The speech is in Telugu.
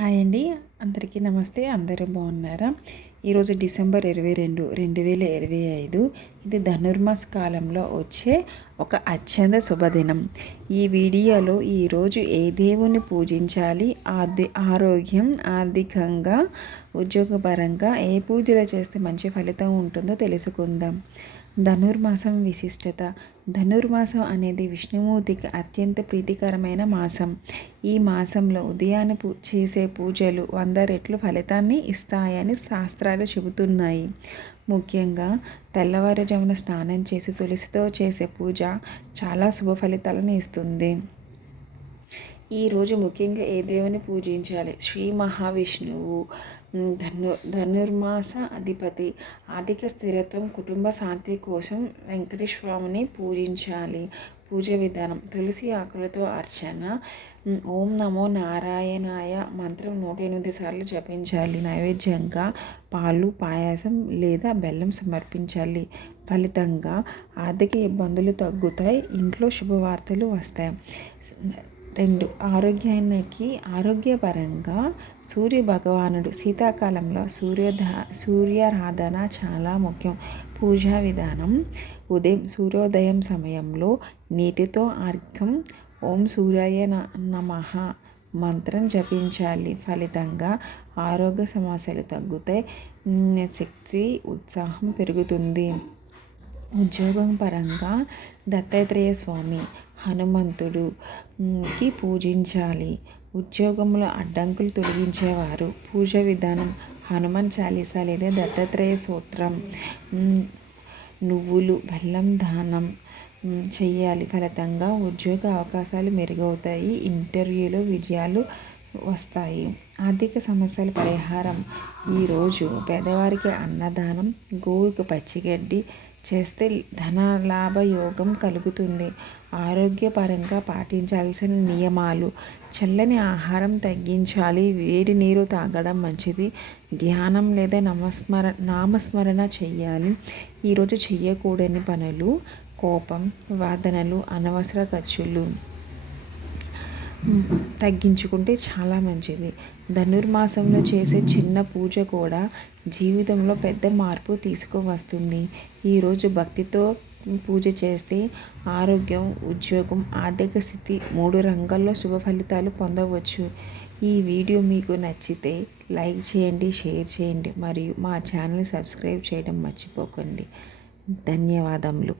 హాయ్ అండి. అందరికీ నమస్తే. అందరూ బాగున్నారా? ఈరోజు డిసెంబర్ 22, 2025. ఇది ధనుర్మాస కాలంలో వచ్చే ఒక అత్యంత శుభదినం. ఈ వీడియోలో ఈరోజు ఏ దేవుని పూజించాలి, ఆరోగ్యం, ఆర్థికంగా, ఉద్యోగపరంగా ఏ పూజలు చేస్తే మంచి ఫలితం ఉంటుందో తెలుసుకుందాం. ధనుర్మాసం విశిష్టత. ధనుర్మాసం అనేది విష్ణుమూర్తికి అత్యంత ప్రీతికరమైన మాసం. ఈ మాసంలో ఉదయాన్నే చేసే పూజలు 100 రెట్లు ఫలితాన్ని ఇస్తాయని శాస్త్రాలు చెబుతున్నాయి. ముఖ్యంగా తెల్లవారుజామున స్నానం చేసి తులసితో చేసే పూజ చాలా శుభ ఫలితాలను ఇస్తుంది. ఈరోజు ముఖ్యంగా ఏ దేవుని పూజించాలి? శ్రీ మహావిష్ణువు ధనుర్మాస అధిపతి. ఆర్థిక స్థిరత్వం, కుటుంబ శాంతి కోసం వెంకటేశ్వరుని పూజించాలి. పూజ విధానం: తులసి ఆకులతో అర్చన, ఓం నమో నారాయణాయ మంత్రం 108 సార్లు జపించాలి. నైవేద్యంగా పాలు, పాయసం లేదా బెల్లం సమర్పించాలి. ఫలితంగా ఆర్థిక ఇబ్బందులు తగ్గుతాయి, ఇంట్లో శుభవార్తలు వస్తాయి. 2. ఆరోగ్యపరంగా సూర్య భగవానుడు శీతాకాలంలో సూర్యారాధన చాలా ముఖ్యం. పూజా విధానం: సూర్యోదయం సమయంలో నీటితో అర్ఘ్యం, ఓం సూర్యాయ నమః మంత్రం జపించాలి. ఫలితంగా ఆరోగ్య సమస్యలు తగ్గుతాయి, శక్తి, ఉత్సాహం పెరుగుతుంది. ఉద్యోగం పరంగా దత్తాత్రేయ స్వామి, హనుమంతుడికి పూజించాలి. ఉద్యోగంలో అడ్డంకులు తొలగించేవారు. పూజ విధానం: హనుమాన్ చాలీసా లేదా దత్తాత్రేయ స్తోత్రం, నువ్వులు, బెల్లం దానం చేయాలి. ఫలితంగా ఉద్యోగ అవకాశాలు మెరుగవుతాయి, ఇంటర్వ్యూలో విజయాలు వస్తాయి. ఆర్థిక సమస్యల పరిహారం: ఈరోజు పేదవారికి అన్నదానం, గోవుకి పచ్చిగడ్డి చేస్తే ధనలాభ యోగం కలుగుతుంది. ఆరోగ్యపరంగా పాటించాల్సిన నియమాలు: చల్లని ఆహారం తగ్గించాలి, వేడి నీరు తాగడం మంచిది, ధ్యానం లేదా నామస్మరణ చేయాలి. ఈరోజు చేయకూడని పనులు: కోపం, వాదనలు, అనవసర ఖర్చులు తగ్గించుకుంటే చాలా మంచిది. ధనుర్మాసంలో చేసే చిన్న పూజ కూడా జీవితంలో పెద్ద మార్పు తీసుకువస్తుంది. ఈరోజు భక్తితో పూజ చేస్తే ఆరోగ్యం, ఉద్యోగం, ఆర్థిక స్థితి 3 రంగాల్లో శుభ ఫలితాలు పొందవచ్చు. ఈ వీడియో మీకు నచ్చితే లైక్ చేయండి, షేర్ చేయండి మరియు మా ఛానల్ని సబ్స్క్రైబ్ చేయడం మర్చిపోకండి. ధన్యవాదములు.